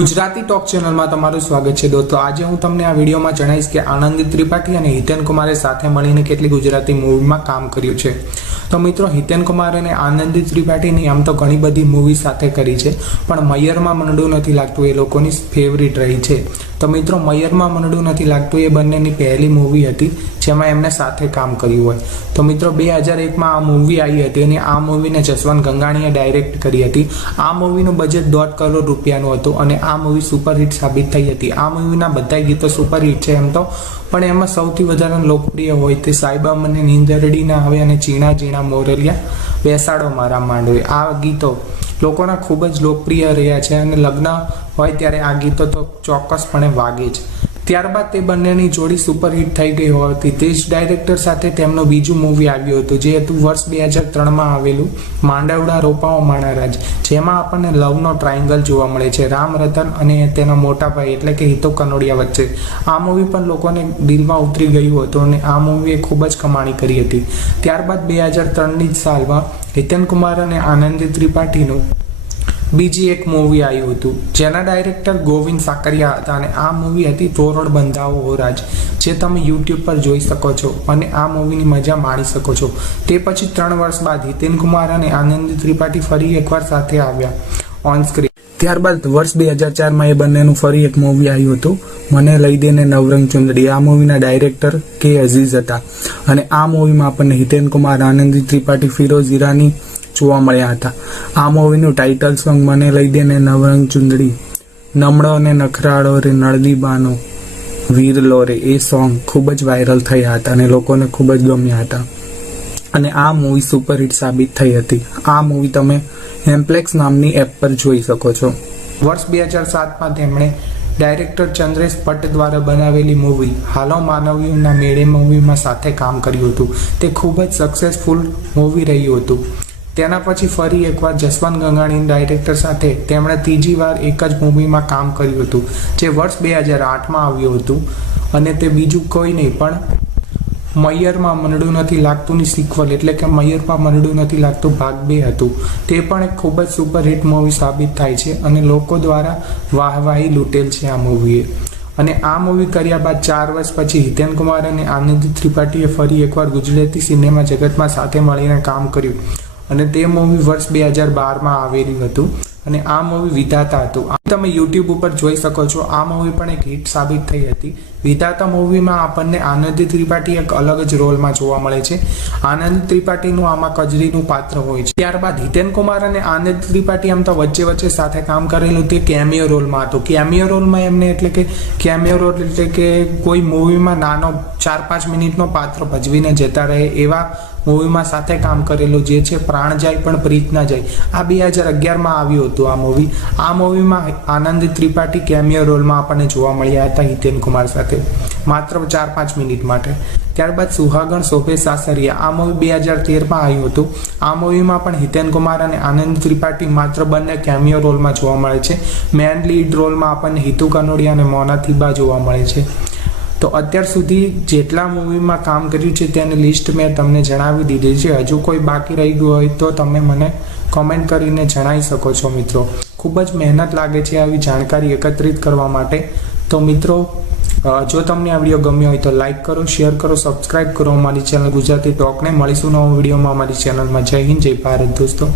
Gujarati talk ચેનલમાં તમારું સ્વાગત છે દોસ્તો. આજે હું તમને આ વિડીયોમાં જણાવીશ કે આનંદિત ત્રિપાઠી અને હિતેન કુમારે સાથે મળીને કેટલી ગુજરાતી મૂવીમાં કામ કર્યું છે. તો મિત્રો, હિતેન કુમાર અને આનંદિત ત્રિપાઠીની આમ તો ઘણી બધી મૂવી સાથે કરી છે, પણ મયરમાં મંડું નથી લાગતું. એ લોકોની ફેવરિટ રહી છે. તો મિત્રો, મયરમાં મનડું નથી લાગતું. એ બંનેની પહેલી મૂવી હતી, જેમાં એમને સાથે કામ કર્યું હોય. તો મિત્રો, બે હજાર એકમાં આ મૂવી આવી હતી અને આ મૂવીને જસવંત ગંગાણીએ ડાયરેક્ટ કરી હતી. આ મૂવીનું બજેટ દોઢ કરોડ રૂપિયાનું હતું અને આ મૂવી સુપરહિટ સાબિત થઈ હતી. આ મૂવીના બધા ગીતો સુપરહિટ છે એમ તો, પણ એમાં સૌથી વધારે લોકપ્રિય હોય તે સાઈબા મને નીંદરડી ના આવે અને ચીણા ચીણા મોરલિયા, બેસાડો મારા માંડવે. આ ગીતો લોકોના ખૂબ જ લોકપ્રિય રહ્યા છે અને લગ્ન હોય ત્યારે આ ગીતો તો ચોક્કસપણે વાગે જ. ત્યારબાદ તે બંનેની જોડી સુપરહિટ થઈ ગઈ હોવાથી તે જ ડાયરેક્ટર સાથે તેમનું બીજું મૂવી આવ્યું હતું, જે હતું વર્ષ બે હજાર ત્રણમાં આવેલું માંડવડા રોપાઓ માણારાજ, જેમાં આપણને લવનો ટ્રાયંગલ જોવા મળે છે. રામ રતન અને તેના મોટા ભાઈ એટલે કે હિતો કનોડિયા વચ્ચે. આ મૂવી પણ લોકોને દિલમાં ઉતરી ગયું હતું અને આ મૂવીએ ખૂબ જ કમાણી કરી હતી. ત્યારબાદ બે હજાર ત્રણની જ સાલમાં હિતેન કુમાર અને આનંદી ત્રિપાઠીનું બીજી એક મૂવી આવ્યું હતું, જેના ડાયરેક્ટર ગોવિંદ સાકરિયા હતા અને આ મૂવી હતી તોરણ બંધાવો હોરાજ, જે તમે યુટ્યુબ પર જોઈ શકો છો અને આ મૂવીની મજા માણી શકો છો. તે પછી ત્રણ વર્ષ બાદ હિતેન કુમાર અને આનંદ ત્રિપાઠી ફરી એકવાર સાથે આવ્યા ઓન સ્ક્રીન ત્યારબાદ વર્ષ બે હજાર ચારમાં એ બંનેનું ફરી એક મૂવી આવ્યું હતું, મને લઈ દેને નવરંગ ચુંદડી. આ મૂવીના ડાયરેક્ટર કે અઝીઝ હતા. અને આ મૂવીમાં આપણને હિતેન કુમાર, આનંદી ત્રિપાઠી, ફિરોઝ ઈરાની જોવા મળ્યા હતા. આ મૂવીનું ટાઇટલ સોંગ મને લઈ દે ને નવરંગ ચુંદડી નમળો અને નખરાળો રે નળદી બાનો, વીર લો રે એ સોંગ ખૂબ જ વાયરલ થયા હતા અને લોકોને ખૂબ જ ગમ્યા હતા. અને આ મૂવી સુપરહિટ સાબિત થઈ હતી. આ મૂવી તમે એમ્પ્લેક્સ નામની એપ પર જોઈ શકો છો. વર્ષ બે હજાર સાતમાં તેમણે ડાયરેક્ટર ચંદ્રેશ ભટ્ટ દ્વારા બનાવેલી મૂવી હાલો માનવીઓના મેળે મૂવીમાં સાથે કામ કર્યું હતું. તે ખૂબ જ સક્સેસફુલ મૂવી રહ્યું હતું. તેના પછી ફરી એકવાર જસવંત ગંગાણી ડાયરેક્ટર સાથે તેમણે ત્રીજી વાર એક જ મૂવીમાં કામ કર્યું હતું, જે વર્ષ બે હજાર આઠમાં આવ્યું હતું. અને તે બીજું કોઈ નહીં, પણ મૈયરમાં મનડું નથી લાગતુંની સિક્વલ એટલે કે મૈયરમાં મનડું નથી લાગતું ભાગ બે હતું. તે પણ એક ખૂબ જ સુપરહિટ મૂવી સાબિત થાય છે અને લોકો દ્વારા વાહવાહી લૂંટેલ છે આ મૂવીએ અને આ મૂવી કર્યા બાદ ચાર વર્ષ પછી હિતેન કુમાર અને આનંદ ત્રિપાઠીએ ફરી એકવાર ગુજરાતી સિનેમા જગતમાં સાથે મળીને કામ કર્યું. અને તે મૂવી વર્ષ બે હજાર બારમાં આવેલું હતું. અને આ મૂવી વિધાતા હતું. આમ તમે યુટ્યુબ ઉપર જોઈ શકો છો, આ મૂવી પણ એક હિટ સાબિત થઈ હતી. વિધાતા મૂવીમાં આપણને આનંદી ત્રિપાઠી એક અલગ જ રોલમાં જોવા મળે છે. આનંદ ત્રિપાઠીનું આમાં કજરીનું પાત્ર હોય છે. ત્યારબાદ હિતેન કુમાર અને આનંદ ત્રિપાઠી આમ તો વચ્ચે વચ્ચે સાથે કામ કરેલું તે કેમિયો રોલમાં હતું. કેમિયો રોલમાં એમને એટલે કે કેમિયો રોલ એટલે કે કોઈ મૂવીમાં નાનો ચાર પાંચ મિનિટનો પાત્ર ભજવીને જતા રહે એવા મૂવીમાં સાથે કામ કરેલું જે છે, પ્રાણ જાય પણ પ્રીત ના જાય. આ બે હજાર અગિયારમાં આવ્યું હતું આ મૂવી. આ મૂવીમાં આનંદ ત્રિપાઠી કેમિયો રોલમાં આપણને જોવા મળ્યા હતા હિતેન કુમાર સાથે. માત્ર ચાર પાંચ મિનિટ માટે. ત્યારબાદ સુહાગણ શોભે સાસરિયા. આ મૂવી બે હજાર તેરમાં આવ્યું હતું. આ મૂવીમાં પણ હિતેન કુમાર અને આનંદ ત્રિપાઠી માત્ર બંને કેમિયો રોલમાં જોવા મળે છે. મેન લીડ રોલમાં આપણને હિતુ કનોડિયા અને મોના થીબા જોવા મળે છે. તો અત્યાર સુધી જેટલા મૂવીમાં કામ કર્યું છે તેની લિસ્ટ મેં તમને જણાવી દીધી છે. હજુ કોઈ બાકી રહી ગયું હોય તો તમે મને કોમેન્ટ કરીને જણાવી શકો છો મિત્રો. ખૂબ જ મહેનત લાગે છે આવી જાણકારી એકત્રિત કરવા માટે. તો મિત્રો જો તમને આ વીડિયો ગમ્યો હોય તો લાઇક કરો શેર કરો સબસ્ક્રાઇબ કરો અમારી ચેનલ ગુજરાતી ટોકને. મળીશું નવા વિડીયોમાં અમારી ચેનલમાં જય હિન્દ, જય ભારત દોસ્તો.